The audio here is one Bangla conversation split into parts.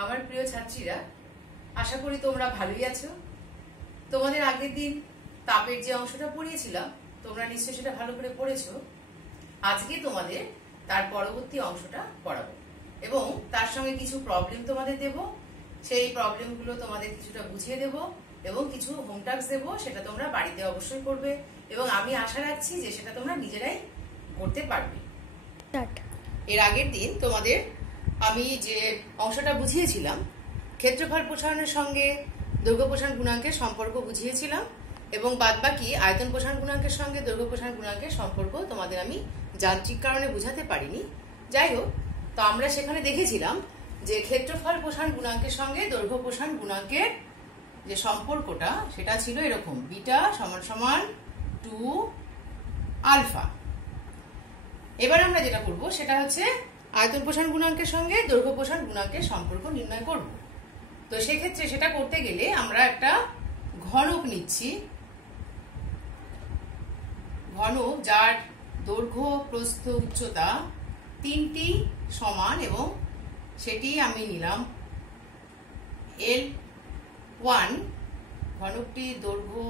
আমার প্রিয় ছাত্রীরা, আশা করি তোমরা ভালোই আছো। তোমাদের আগের দিন তাপের যে অংশটা পড়িয়েছিলাম তোমরা নিশ্চয়ই সেটা ভালো করে পড়েছো। আজকে তোমাদের তার পরবর্তী অংশটা পড়াবো এবং তার সঙ্গে কিছু প্রবলেম তোমাদের দেব। সেই প্রবলেমগুলো তোমাদের কিছুটা বুঝিয়ে দেব এবং কিছু হোমটাস্ক দেব, সেটা তোমরা বাড়িতে অবশ্যই করবে এবং আমি আশা রাখছি যে সেটা তোমরা নিজেরাই করতে পারবে। এর আগের দিন তোমাদের আমি যে অংশটা বুঝিয়েছিলাম, ক্ষেত্রফল প্রসারণের সঙ্গে দৈর্ঘ্য প্রসারণ গুণাঙ্কের সম্পর্ক বুঝিয়েছিলাম এবং বাদবাকি আয়তন প্রসারণ গুণাঙ্কের সঙ্গে দৈর্ঘ্য প্রসারণ গুণাঙ্কের সম্পর্ক তোমাদের আমি যান্ত্রিক কারণে বোঝাতে পারিনি। যাই হোক, তো আমরা সেখানে দেখেছিলাম যে ক্ষেত্রফল প্রসারণ গুণাঙ্কের সঙ্গে দৈর্ঘ্য প্রসারণ গুণাঙ্কের যে সম্পর্কটা সেটা ছিল এরকম, বিটা সমান সমান 2 আলফা। এবার আমরা যেটা করব সেটা হচ্ছে আয়তন প্রসারণ গুণাঙ্কের সঙ্গে দৈর্ঘ্য প্রসারণ গুণাঙ্কের সম্পর্ক নির্ণয় করব। তো সেক্ষেত্রে সেটা করতে গেলে আমরা একটা ঘনক নিচ্ছি, ঘনক যার দৈর্ঘ্য প্রস্থ উচ্চতা তিনটি সমান এবং সেটি আমি নিলাম L1। ঘনকটি দৈর্ঘ্য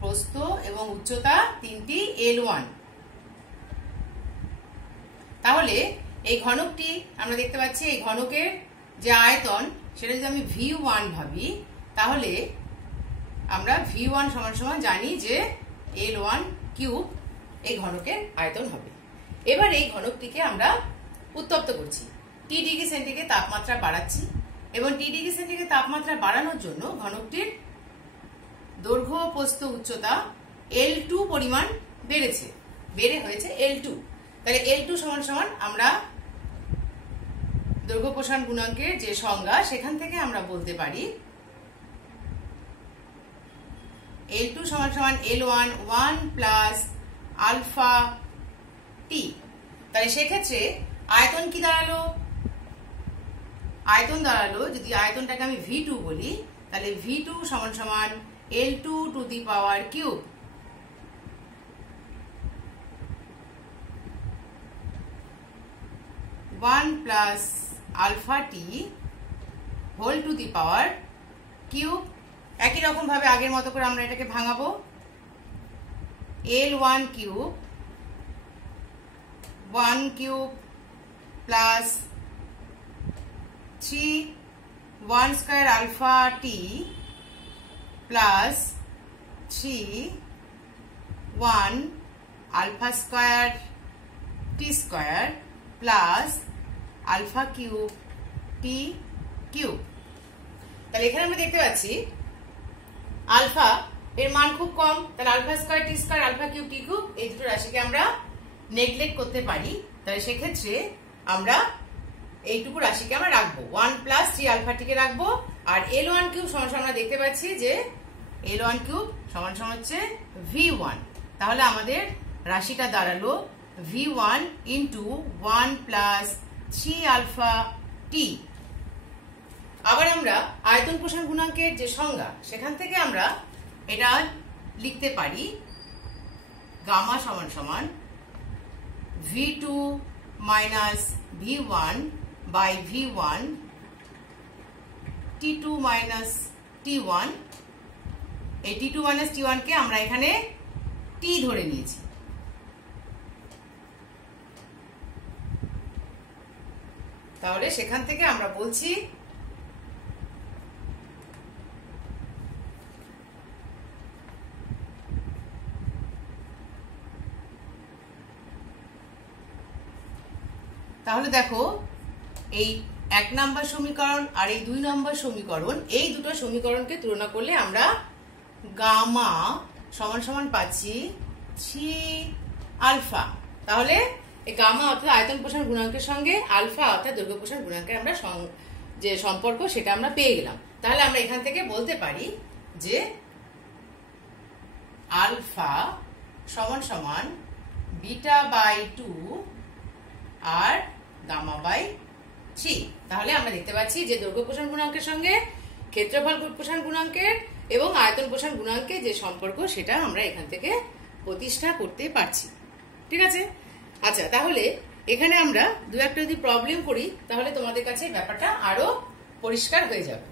প্রস্থ এবং উচ্চতা তিনটি L1। তাহলে এই ঘনকটি আমরা দেখতে পাচ্ছি, এই ঘনকের যে আয়তন সেটা যদি আমি V1 ভাবি, তাহলে আমরা V1 সমান সমান জানি যে L1 কিউব এই ঘনকের আয়তন হবে। এবার এই ঘনকটিকে আমরা উত্তপ্ত করছি, T ডিগ্রি সেন্টিগ্রেড তাপমাত্রা বাড়াচ্ছি এবং T ডিগ্রি সেন্টিগ্রেড তাপমাত্রা বাড়ানোর জন্য ঘনকটির দৈর্ঘ্য প্রস্থ উচ্চতা L2 পরিমাণ বেড়ে হয়েছে L2। তাহলে L2 সমান সমান আমরা দৈর্ঘ্য প্রসারণ গুণাঙ্কের যে সংজ্ঞা সেখান থেকে আমরা বলতে পারি L2 সমান সমান L1 1 প্লাস আলফা টি। তাহলে সেক্ষেত্রে আয়তন কি দাঁড়ালো? আয়তন দাঁড়ালো, যদি আয়তনটাকে আমি V2 বলি, তাহলে V2 সমান সমান L2 to the power cube. One plus alpha t whole to the power cube. একই রকম ভাবে আগের মতো করে আমরা এটাকে ভাঙাবো, L1 cube 1 cube plus 3 1 square alpha t plus 3 1 alpha square t square plus alpha cube t cube. তাহলে এখানে আমরা দেখতে পাচ্ছি আলফা এর মান খুব কম, তাহলে alpha square t square alpha cube t cube এই দুটো রাশিকে আমরা নেগলেক্ট করতে পারি। তাহলে সেক্ষেত্রে আমরা এইটুকু রাশিকে আমরা রাখবো, 1 প্লাস 3 আলফা টিকে রাখবো। আর L1 কিউব সমান সমান আমরা দেখতে পাচ্ছি যে L1 কিউব সমান সমান হচ্ছে V1। তাহলে আমাদের রাশিটা দাঁড়ালো V1 ইন্টু 1 প্লাস 3 আলফা টি। আবার আমরা আয়তন প্রসারণ গুণাঙ্কের যে সংজ্ঞা সেখান থেকে আমরা এটা লিখতে পারি, গামা সমান সমান V2 minus V1 by V1 T2 minus T1। এই T2 মাইনাস T1 কে আমরা এখানে T ধরে নিয়েছি। তাহলে সেখান থেকে আমরা বলছি তাহলে দেখো, এই 1 নম্বর সমীকরণ আর এই 2 নম্বর সমীকরণ, এই দুটো সমীকরণকে তুলনা করলে আমরা গামা সমান সমান পাচ্ছি 3 আলফা। তাহলে এই গামা অর্থাৎ আয়তন প্রসারণ গুণাঙ্কের সঙ্গে আলফা অর্থাৎ দৈর্ঘ্য প্রসারণ গুণাঙ্কের আমরা যে সম্পর্ক সেটা আমরা পেয়ে গেলাম। তাহলে আমরা এখান থেকে বলতে পারি যে আলফা সমান সমান বিটা বাই 2 আর গামা বাই 3। তাহলে আমরা দেখতে পাচ্ছি যে দৈর্ঘ্য প্রসারণ গুণাঙ্কের সঙ্গে ক্ষেত্রফল প্রসারণ গুণাঙ্কের এবং আয়তন প্রসারণ গুণাঙ্কের যে সম্পর্ক সেটা আমরা এখান থেকে প্রতিষ্ঠা করতে পারছি। ঠিক আছে? আচ্ছা, তাহলে এখানে আমরা দু একটা যদি প্রবলেম করি তাহলে তোমাদের কাছে ব্যাপারটা আরো পরিষ্কার হয়ে যাবে।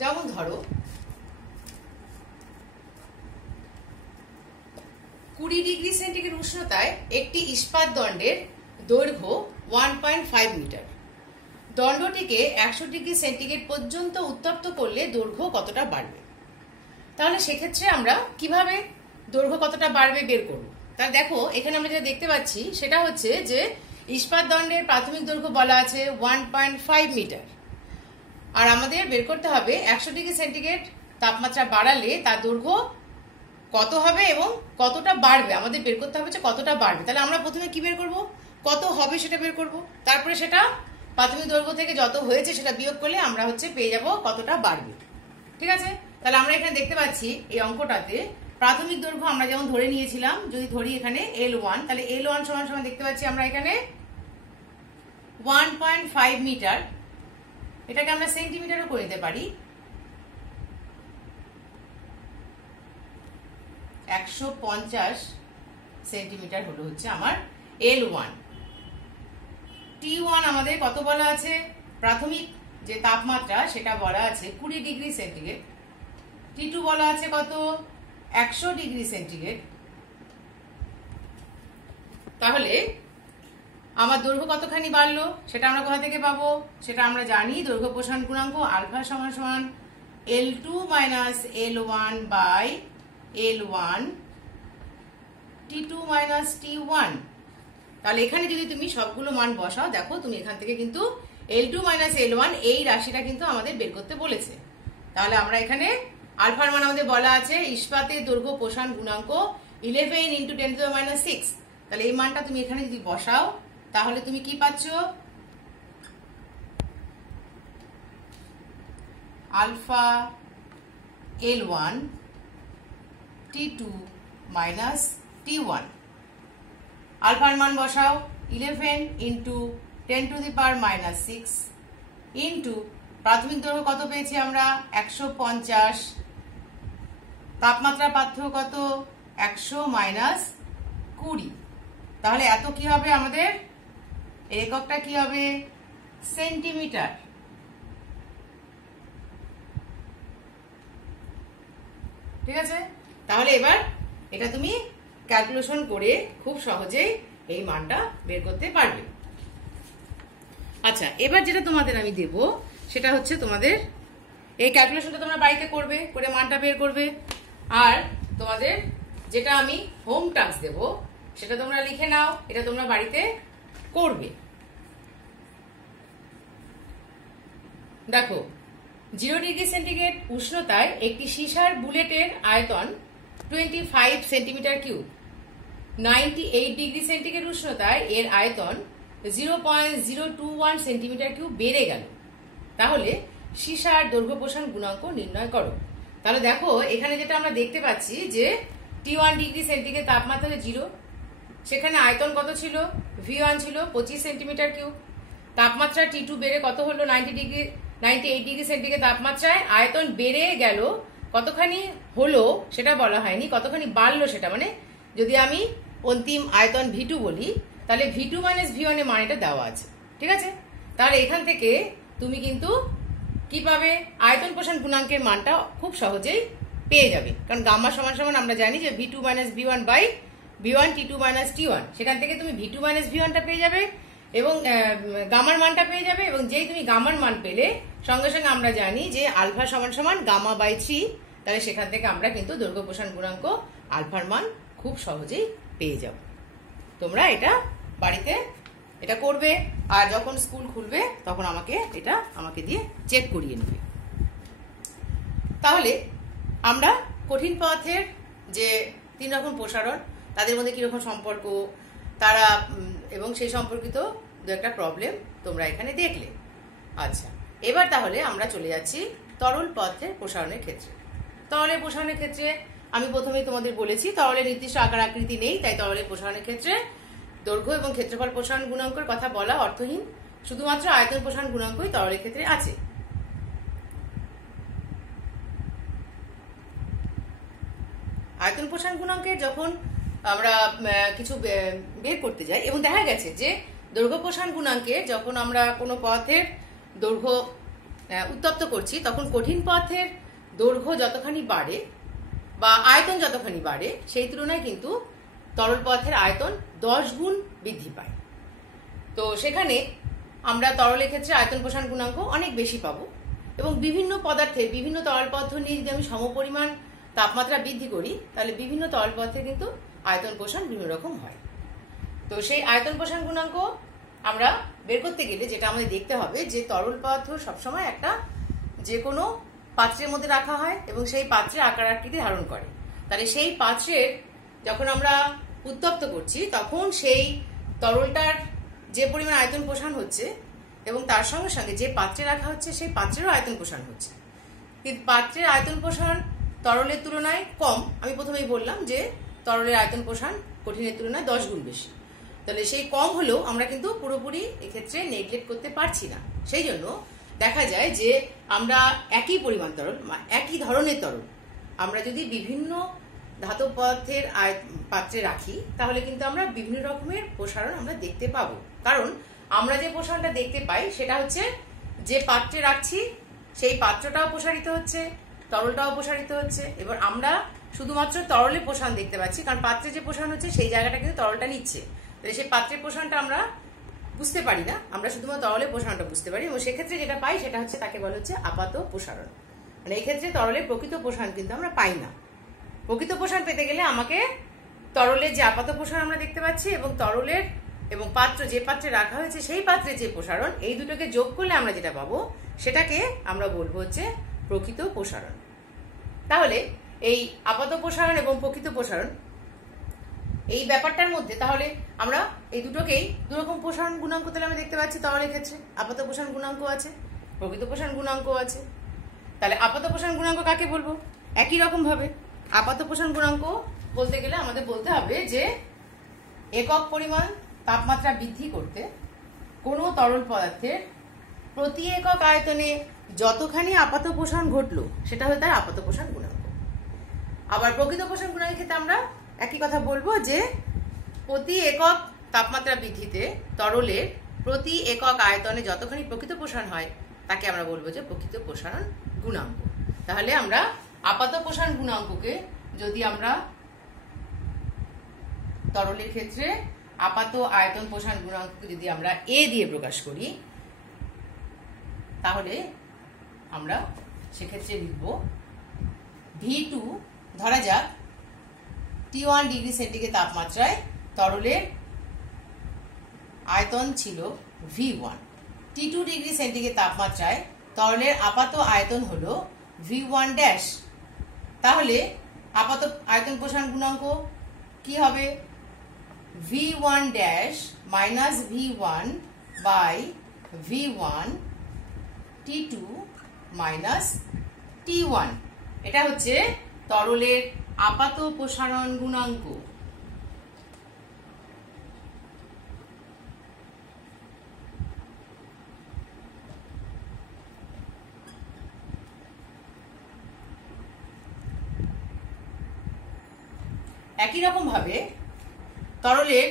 যেমন ধরো 20 ডিগ্রি সেন্টিগ্রেড উষ্ণতায় একটি ইস্পাত দণ্ডের দৈর্ঘ্য 1.5 মিটার। দণ্ডটিকে 100 ডিগ্রি সেন্টিগ্রেড পর্যন্ত উত্তপ্ত করলে দৈর্ঘ্য কতটা বাড়বে? তাহলে সেক্ষেত্রে আমরা কিভাবে দৈর্ঘ্য কতটা বাড়বে বের করব? তাহলে দেখো এখানে আমরা যেটা দেখতে পাচ্ছি সেটা হচ্ছে যে ইস্পাত দণ্ডের প্রাথমিক দৈর্ঘ্য বলা আছে 1.5 মিটার, আর আমাদের বের করতে হবে 100 ডিগ্রি সেন্টিগ্রেড তাপমাত্রা বাড়ালে তার দৈর্ঘ্য কত হবে এবং কতটা বাড়বে আমাদের বের করতে হবে যে কতটা বাড়বে। তাহলে আমরা প্রথমে কি বের করব? কত হবে সেটা বের করব, তারপরে সেটা প্রাথমিক দৈর্ঘ্য থেকে যত হয়েছে সেটা বিয়োগ করলে আমরা পেয়ে যাব কতটা বাড়বে। ঠিক আছে, তাহলে আমরা এখানে দেখতে পাচ্ছি এই অঙ্কটাতে প্রাথমিক দৈর্ঘ্য আমরা যেমন ধরে নিয়েছিলাম, যদি ধরি এখানে L1, তাহলে L1 সমান সমান দেখতে পাচ্ছি আমরা এখানে 1.5 মিটার। এটাকে আমরা সেন্টিমিটারও করে নিতে পারি। 150 সেন্টিমিটার হলো হচ্ছে আমার L1। T1 আমাদের কত বলা আছে? প্রাথমিক যে তাপমাত্রা সেটা বলা আছে 20 ডিগ্রি সেন্টিগ্রেড। T2 বলা আছে কত? 100 ডিগ্রি সেন্টিগ্রেড। তাহলে আমার দৈর্ঘ্য কতখানি বাড়লো সেটা আমরা কোথা থেকে পাবো? সেটা আমরা জানি দৈর্ঘ্য প্রসারণ গুণাঙ্ক আলফা সমান সমান L2 minus L1 by L1 T2 minus T1। তাহলে এখানে যদি তুমি সবগুলো মান বসাও, দেখো তুমি এখান থেকে কিন্তু L2 মাইনাস L1 এই রাশিটা কিন্তু আমাদের বের করতে বলেছে। তাহলে আমরা এখানে আলফার মান আমাদের বলা আছে ইস্পাতের দৈর্ঘ্য প্রসারণ গুণাঙ্ক 11 ইন্টু 10⁻⁶। তাহলে এই মানটা তুমি এখানে যদি বসাও তাহলে তুমি কি পাচ্ছ? Alpha L1 T2 minus T1। আলফার মান বসাও 11 ইন্টু 10⁻⁶ ইন্টু প্রাথমিক দৈর্ঘ্য কত পেয়েছি আমরা? 150। তাপমাত্রা পার্থক্য কত? 100 মাইনাস 20। তাহলে এত কি হবে আমাদের? এককটা কি হবে? সেন্টিমিটার। ঠিক আছে, তাহলে এবার এটা তুমি ক্যালকুলেশন করে খুব সহজেই এই মানটা বের করতে পারবে। আচ্ছা, এবার যেটা তোমাদের আমি দেব সেটা হচ্ছে তোমাদের এই ক্যালকুলেশনটা তোমরা বাড়িতে করবে, করে মানটা বের করবে। আর তোমাদের যেটা আমি হোম টাস্ক দেব সেটা তোমরা লিখে নাও, এটা তোমরা বাড়িতে করবে। দেখো 0 ডিগ্রি সেন্টিগ্রেড উষ্ণতায় একটি সীসার বুলেটের আয়তন 25 সেন্টিমিটার কিউব। 98 ডিগ্রি সেন্টিগ্রেড উষ্ণতায় এর আয়তন 0.021 সেন্টিমিটার কিউব বেড়ে গেল। তাহলে সীসার দৈর্ঘ্য প্রসারণ গুণাঙ্ক নির্ণয় করো। তাহলে দেখো এখানে যেটা আমরা দেখতে পাচ্ছি যে T1 ডিগ্রি সেন্টিগ্রেড তাপমাত্রা 0, সেখানে আয়তন কত ছিল? V1 ছিল 25 সেন্টিমিটার কিউব। তাপমাত্রা T2 বেড়ে কত হলো? 98 ডিগ্রি সেন্টিগ্রেড তাপমাত্রায় আয়তন বেড়ে গেল। কতখানি হলো সেটা বলা হয়নি, কতখানি বাড়লো সেটা, মানে যদি আমি অন্তিম আয়তন V2 বলি তাহলে V2 মাইনাস V1 এর মান এটা দেওয়া আছে। ঠিক আছে, তাহলে এখান থেকে তুমি কিন্তু কি পাবে? আয়তন প্রসারণ গুণাঙ্কের মানটা খুব সহজেই পেয়ে যাবে, কারণ গামা সমান সমান আমরা জানি যে V2 minus V1 by V1 T2 minus T1। সেখান থেকে তুমি V2 মাইনাস V1টা পেয়ে যাবে এবং গামার মানটা পেয়ে যাবে, এবং যেই তুমি গামার মান পেলে সঙ্গে সঙ্গে আমরা জানি যে আলফা সমান সমান গামা বাই 3। তাহলে সেখান থেকে আমরা কিন্তু দৈর্ঘ্য প্রসারণ গুণাঙ্ক আলফার মান খুব সহজেই পেয়ে যাব। তোমরা এটা বাড়িতে এটা করবে, আর যখন স্কুল খুলবে তখন আমাকে দিয়ে চেক করিয়ে নেবে। তাহলে আমরা কঠিন পদার্থের যে 3 রকম প্রসারণ, তাদের মধ্যে কিরকম সম্পর্ক তারা এবং সেই সম্পর্কিত দু একটা প্রবলেম তোমরা এখানে দেখলে। আচ্ছা, এবার তাহলে আমরা চলে যাচ্ছি তরল পদার্থের প্রসারণের ক্ষেত্রে। তরলের প্রসারণের ক্ষেত্রে আমি প্রথমেই তোমাদের বলেছি তরলের নির্দিষ্ট আকার আকৃতি নেই, তাই তরলের প্রসারণের ক্ষেত্রে দৈর্ঘ্য এবং ক্ষেত্রফল প্রসারণ গুণাঙ্কের কথা বলা অর্থহীন। শুধুমাত্র আয়তন প্রসারণ গুণাঙ্কই তরলের ক্ষেত্রে আছে। আয়তন প্রসারণ গুণাঙ্কের যখন আমরা কিছু বের করতে যাই এবং দেখা গেছে যে দৈর্ঘ্য প্রসারণ গুণাঙ্কে যখন আমরা কোনো পদার্থের দৈর্ঘ্য উত্তপ্ত করছি তখন কঠিন পদার্থের দৈর্ঘ্য যতখানি বাড়ে বা আয়তন যতখানি বাড়ে সেই তুলনায় কিন্তু তরল পদার্থের আয়তন 10 গুণ বৃদ্ধি পায়। তো সেখানে আমরা তরলের ক্ষেত্রে আয়তন প্রসারণ গুণাঙ্ক অনেক বেশি পাবো এবং বিভিন্ন পদার্থের বিভিন্ন তরল পদার্থ নিয়ে যদি আমি সমপরিমাণ তাপমাত্রা বৃদ্ধি করি তাহলে বিভিন্ন তরল পদার্থের কিন্তু আয়তন প্রসারণ বিভিন্ন রকম হয়। তো সেই আয়তন প্রসারণ গুণাঙ্ক আমরা বের করতে গেলে যেটা আমাদের দেখতে হবে যে তরল পদার্থ সবসময় একটা যে কোনো পাত্রের মধ্যে রাখা হয় এবং সেই পাত্রের আকার আকৃতি ধারণ করে। তাহলে সেই পাত্রের যখন আমরা উত্তপ্ত করছি তখন সেই তরলটার যে পরিমাণ আয়তন প্রসারণ হচ্ছে এবং তার সঙ্গে সঙ্গে যে পাত্রে রাখা হচ্ছে সেই পাত্রেরও আয়তন প্রসারণ হচ্ছে, কিন্তু পাত্রের আয়তন প্রসারণ তরলের তুলনায় কম। আমি প্রথমেই বললাম যে তরলের আয়তন প্রসারণ কঠিনের তুলনায় 10 গুণ বেশি। তাহলে সেই কম হলেও আমরা কিন্তু পুরোপুরি এক্ষেত্রে নেগলেক্ট করতে পারছি না। সেই জন্য দেখা যায় যে আমরা একই পরিমাণ তরল একই ধরনের তরল আমরা যদি বিভিন্ন ধাতব পদার্থের পাত্রে রাখি তাহলে কিন্তু আমরা বিভিন্ন রকমের প্রসারণ আমরা দেখতে পাবো। কারণ আমরা যে প্রসারণটা দেখতে পাই সেটা হচ্ছে যে পাত্রে রাখছি সেই পাত্রটাও প্রসারিত হচ্ছে, তরলটাও প্রসারিত হচ্ছে। এবার আমরা শুধুমাত্র তরলের প্রসারণ দেখতে পাচ্ছি, কারণ পাত্রে যে প্রসারণ হচ্ছে সেই জায়গাটা কিন্তু তরলটা নিচ্ছে। তাহলে সেই পাত্রের প্রসারণটা আমরা বুঝতে পারি না, আমরা শুধুমাত্র তরলের প্রসারণটা বুঝতে পারি এবং সেক্ষেত্রে যেটা পাই সেটা হচ্ছে তাকে বলা হচ্ছে আপাত প্রসারণ। মানে এই ক্ষেত্রে তরলের প্রকৃত প্রসারণ কিন্তু আমরা পাই না। প্রকৃত প্রসারণ পেতে গেলে আমাকে তরলের যে আপাত প্রসারণ আমরা দেখতে পাচ্ছি এবং তরলের এবং পাত্র যে পাত্রে রাখা হয়েছে সেই পাত্রের যে প্রসারণ, এই দুটোকে যোগ করলে আমরা যেটা পাবো সেটাকে আমরা বলবো হচ্ছে প্রকৃত প্রসারণ। তাহলে এই আপাত প্রসারণ এবং প্রকৃত প্রসারণ এই ব্যাপারটার মধ্যে তাহলে আমরা এই দুটোকেই দুরকম প্রসারণ গুণাঙ্ক তাহলে আমরা দেখতে পাচ্ছি। তরলের ক্ষেত্রে আপাত প্রসারণ গুণাঙ্ক আছে, প্রকৃত প্রসারণ গুণাঙ্ক আছে। তাহলে আপাত প্রসারণ গুণাঙ্ক কাকে বলবো? একই রকম ভাবে আপাত প্রসারণ গুণাঙ্ক বলতে গেলে আমাদের বলতে হবে যে একক পরিমাণ তাপমাত্রা বৃদ্ধি করতে কোনো তরল পদার্থের প্রতি একক আয়তনে যতখানি আপাত প্রসারণ ঘটলো সেটা হলো তার আপাত প্রসারণ গুণাঙ্ক। আবার প্রকৃত প্রসারণ গুণাঙ্কের ক্ষেত্রে আমরা একই কথা বলবো যে প্রতি একক তাপমাত্রা বৃদ্ধিতে তরলের প্রতি একক আয়তনে যতখানি প্রকৃত প্রসারণ হয় তাকে আমরা বলবো যে প্রকৃত প্রসারণ গুণাঙ্ক। তাহলে আমরা আপাত প্রসারণ গুণাঙ্ককে যদি আমরা তরলের ক্ষেত্রে আপাত আয়তন প্রসারণ গুণাঙ্ককে যদি আমরা এ দিয়ে প্রকাশ করি তাহলে আমরা সেক্ষেত্রে লিখব V2, ধরা যাক T1 ডিগ্রি সেন্টিগ্রেড তাপমাত্রায় তরলের আয়তন ছিল V1, T2 ডিগ্রি সেন্টিগ্রেড তাপমাত্রায় তরলের আপাত আয়তন হলো V1 ড্যাশ। তাহলে আপাত আয়তন প্রসারণ গুণাঙ্ক কি হবে? V1 dash minus V1 by V1 T2 minus T1। এটা হচ্ছে তরলের আপাত প্রসারণ গুণাঙ্ক। একই রকম ভাবে তরলের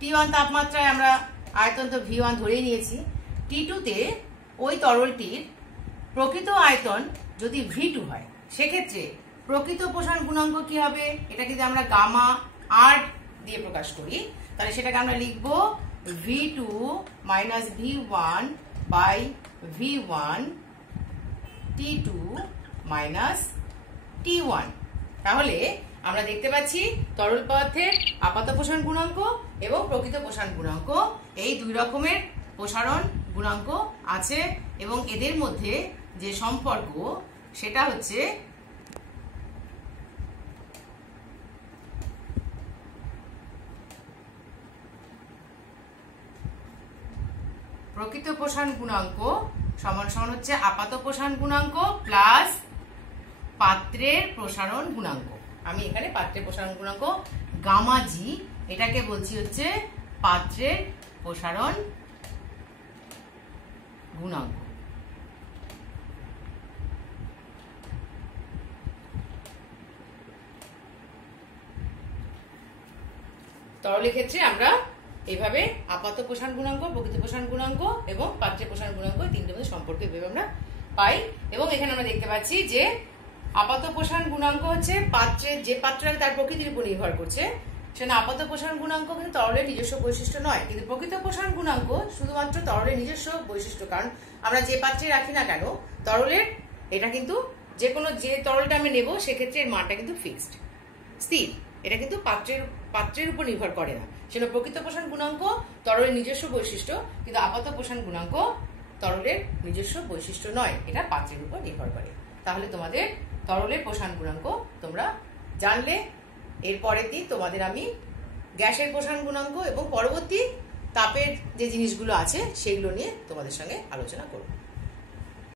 T1 তাপমাত্রায় আমরা আয়তন তো V1 ধরেই নিয়েছি, T2 তে ওই তরলটির প্রকৃত আয়তন যদি V2 হয় সেক্ষেত্রে প্রকৃত প্রসারণ গুণাঙ্ক কি হবে? এটা যদি আমরা গামা R দিয়ে প্রকাশ করি তাহলে সেটাকে আমরা লিখব V2 minus V1 by V1 T2 minus T1। তাহলে আমরা দেখতে পাচ্ছি তরল পদার্থের আপাত প্রসারণ গুণাঙ্ক এবং প্রকৃত প্রসারণ গুণাঙ্ক এই দুই রকমের প্রসারণ গুণাঙ্ক আছে এবং এদের মধ্যে যে সম্পর্ক সেটা হচ্ছে প্রকৃত প্রসারণ গুণাঙ্ক সমান সমান হচ্ছে আপাত প্রসারণ গুণাঙ্ক প্লাস পাত্রের প্রসারণ গুণাঙ্ক। আমি এখানে পাত্রের প্রসারণ গুণাঙ্ক গামা জি, এটাকে বলছি হচ্ছে পাত্রের প্রসারণ গুণাঙ্ক। তরলের ক্ষেত্রে আমরা এইভাবে আপাত প্রসারণ গুণাঙ্ক, প্রকৃত প্রসারণ গুণাঙ্ক এবং পাত্রের প্রসারণ গুণাঙ্ক, এই তিনটের মধ্যে সম্পর্ক এভাবে আমরা পাই। এবং এখানে আমরা দেখতে পাচ্ছি যে আপাত প্রসারণ গুণাঙ্ক হচ্ছে পাত্রের, যে পাত্র তার প্রকৃতির উপর নির্ভর করছে, সেখানে আপাত প্রসারণ গুণাঙ্ক কিন্তু তরলের নিজস্ব বৈশিষ্ট্য নয়, কিন্তু প্রকৃত প্রসারণ গুণাঙ্ক শুধুমাত্র তরলের নিজস্ব বৈশিষ্ট্য। কারণ আমরা যে পাত্রে রাখি না কেন তরলের, এটা কিন্তু যে কোনো যে তরলটা আমি নেব সেক্ষেত্রে এর মানটা কিন্তু ফিক্সড, স্থির। এটা কিন্তু পাত্রের উপর নির্ভর করে না। সেটা প্রকৃত প্রসারণ গুণাঙ্ক তরলের নিজস্ব বৈশিষ্ট্য, কিন্তু আপাত প্রসারণ গুণাঙ্ক তরলের নিজস্ব বৈশিষ্ট্য নয়, এটা পাত্রের উপর নির্ভর করে। তাহলে তোমাদের তরলের প্রসারণ গুণাঙ্ক তোমরা জানলে। এর পরের দিন তোমাদের আমি গ্যাসের প্রসারণ গুণাঙ্ক এবং পরবর্তী তাপের যে জিনিসগুলো আছে সেগুলো নিয়ে তোমাদের সঙ্গে আলোচনা করব।